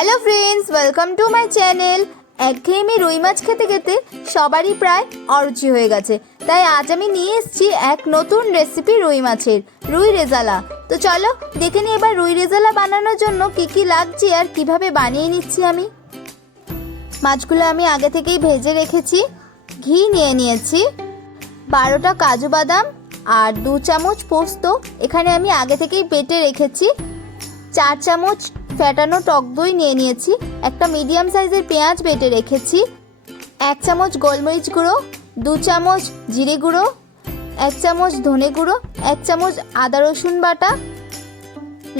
Hello friends, welcome to my channel. একঘেয়েমি রুই মাছ খেতে খেতে সবারই প্রায় অরুচি হয়ে গেছে, তাই আজ আমি নিয়ে এসেছি এক নতুন রেসিপি রুই মাছের, রুই রেজালা। তো চলো দেখে নিই এবার রুই রেজালা বানানোর জন্য কি কি লাগছে আর কিভাবে বানিয়ে নিচ্ছি আমি। মাছগুলো আমি আগে থেকেই ভেজে রেখেছি। ঘি নিয়ে নিয়েছি, 12টা কাজু বাদাম আর 2 চামচ পোস্ত এখানে আমি আগে থেকেই বেটে রেখেছি। 4 চামচ ফ্যাটানো টক দই নিয়ে নিয়েছি। একটা মিডিয়াম সাইজের পেঁয়াজ বেটে রেখেছি। 1 চামচ গোলমরিচ গুঁড়ো, 2 চামচ জিরে গুঁড়ো, 1 চামচ ধনে গুঁড়ো, 1 চামচ আদা রসুন বাটা,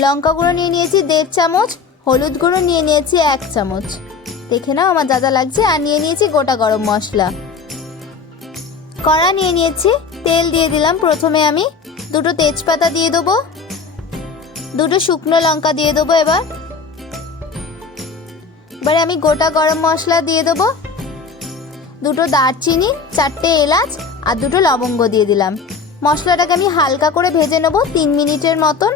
লঙ্কা গুঁড়ো নিয়ে নিয়েছি 1.5 চামচ, হলুদ গুঁড়ো নিয়ে নিয়েছি 1 চামচ। দেখে নাও আমার যা যা লাগছে। আর নিয়ে নিয়েছি গোটা গরম মশলা। কড়া নিয়ে নিয়েছি, তেল দিয়ে দিলাম। প্রথমে আমি 2টো তেজপাতা দিয়ে দেবো, 2টো শুকনো লঙ্কা দিয়ে দেবো। এবারে আমি গোটা গরম মশলা দিয়ে দেবো, 2টো দারচিনি, 4টে এলাচ আর 2টো লবঙ্গ দিয়ে দিলাম। মশলাটাকে আমি হালকা করে ভেজে নেব 3 মিনিটের মতন।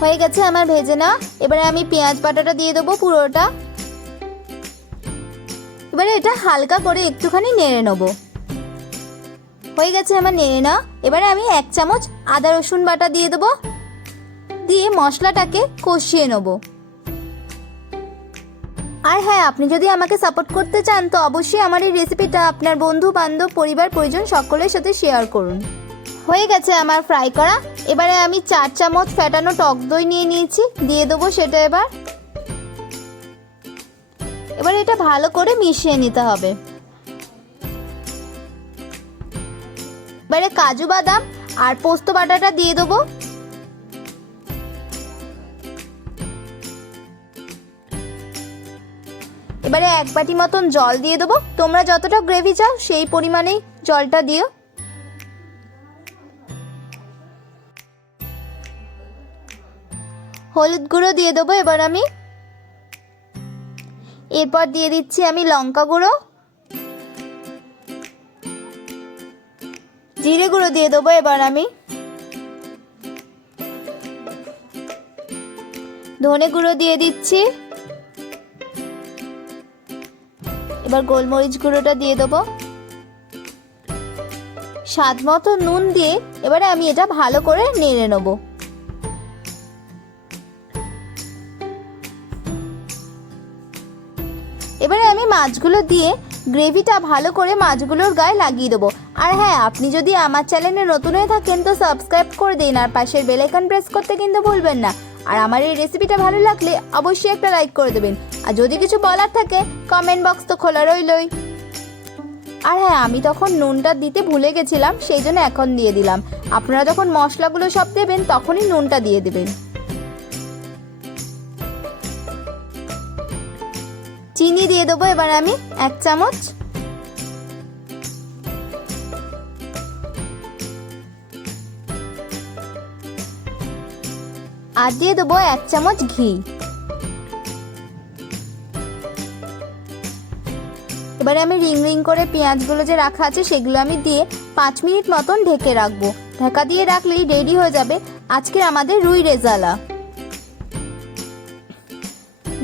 হয়ে গেছে আমার ভেজে নেওয়া। এবারে আমি পেঁয়াজ বাটাটা দিয়ে দেবো পুরোটা। এবারে এটা হালকা করে একটুখানি নেড়ে নেব। হয়ে গেছে আমার নেড়ে নেওয়া। এবারে আমি 1 চামচ আদা রসুন বাটা দিয়ে দেবো, দিয়ে মশলাটাকে কষিয়ে নেব। আর হ্যাঁ, আপনি যদি আমাকে সাপোর্ট করতে চান তো অবশ্যই আমার এই রেসিপিটা আপনার বন্ধু বান্ধব পরিবার পরিজন সকলের সাথে শেয়ার করুন। হয়ে গেছে আমার ফ্রাই করা। এবারে আমি 4 চামচ ফ্যাটানো টক দই নিয়ে নিয়েছি, দিয়ে দেবো সেটা। এবার এটা ভালো করে মিশিয়ে নিতে হবে। এবারে কাজু বাদাম আর পোস্ত বাটাটা দিয়ে দেবো। এবারে 1 বাটি মতন জল দিয়ে দেবো। তোমরা যতটা গ্রেভি চাও সেই পরিমাণেই জলটা দিও। হলুদ গুঁড়ো দিয়ে দেবো এবার আমি। এরপর দিয়ে দিচ্ছি আমি লঙ্কা গুঁড়ো, জিরে গুঁড়ো দিয়ে দেবো এবার আমি, ধনে গুঁড়ো দিয়ে দিচ্ছি। এবার গোলমরিচ গুঁড়োটা দিয়ে দেবো, স্বাদ মতো নুন দিয়ে এবারে আমি এটা ভালো করে নেড়ে নেব। এবারে আমি মাছগুলো দিয়ে গ্রেভিটা ভালো করে মাছগুলোর গায়ে লাগিয়ে দেবো। আর হ্যাঁ, আপনি যদি আমার চ্যানেলে নতুন হয়ে থাকেন তো সাবস্ক্রাইব করে দিন আর পাশের বেল আইকন প্রেস করতে কিন্তু ভুলবেন না। আর আমার এই রেসিপিটা ভালো লাগলে অবশ্যই একটা লাইক করে দেবেন। আর যদি কিছু বলার থাকে কমেন্ট বক্স তো খোলা রইলই। আর হ্যাঁ, আমি তখন নুনটা দিতে ভুলে গেছিলাম, সেই জন্য এখন দিয়ে দিলাম। আপনারা যখন মশলাগুলো সব দেবেন তখনই নুনটা দিয়ে দেবেন। চিনি দিয়ে দেবো এবার আমি 1 চামচ। আর দিয়ে দেবো 1 চামচ ঘি। এবারে আমি রিং রিং করে পেঁয়াজগুলো যে রাখা আছে সেগুলো আমি দিয়ে 5 মিনিট মতন ঢেকে রাখবো। ঢাকা দিয়ে রাখলেই রেডি হয়ে যাবে আজকের আমাদের রুই রেজালা।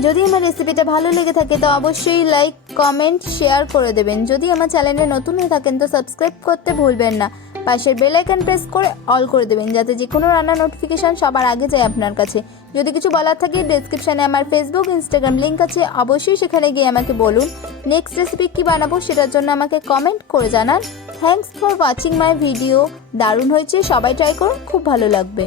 যদি আমার রেসিপিটা ভালো লেগে থাকে তো অবশ্যই লাইক, কমেন্ট, শেয়ার করে দেবেন। যদি আমার চ্যানেলে নতুন হয়ে থাকেন তো সাবস্ক্রাইব করতে ভুলবেন না। পাশের বেল আইকন প্রেস করে অল করে দেবেন, যাতে যে কোনো রান্নার নোটিফিকেশান সবার আগে যায় আপনার কাছে। যদি কিছু বলার থাকে ডেসক্রিপশানে আমার ফেসবুক, ইনস্টাগ্রাম লিঙ্ক আছে, অবশ্যই সেখানে গিয়ে আমাকে বলুন। নেক্সট রেসিপি কী বানাবো সেটার জন্য আমাকে কমেন্ট করে জানান। Thanks for watching my video. দারুণ হয়েছে, সবাই ট্রাই করুন, খুব ভালো লাগবে।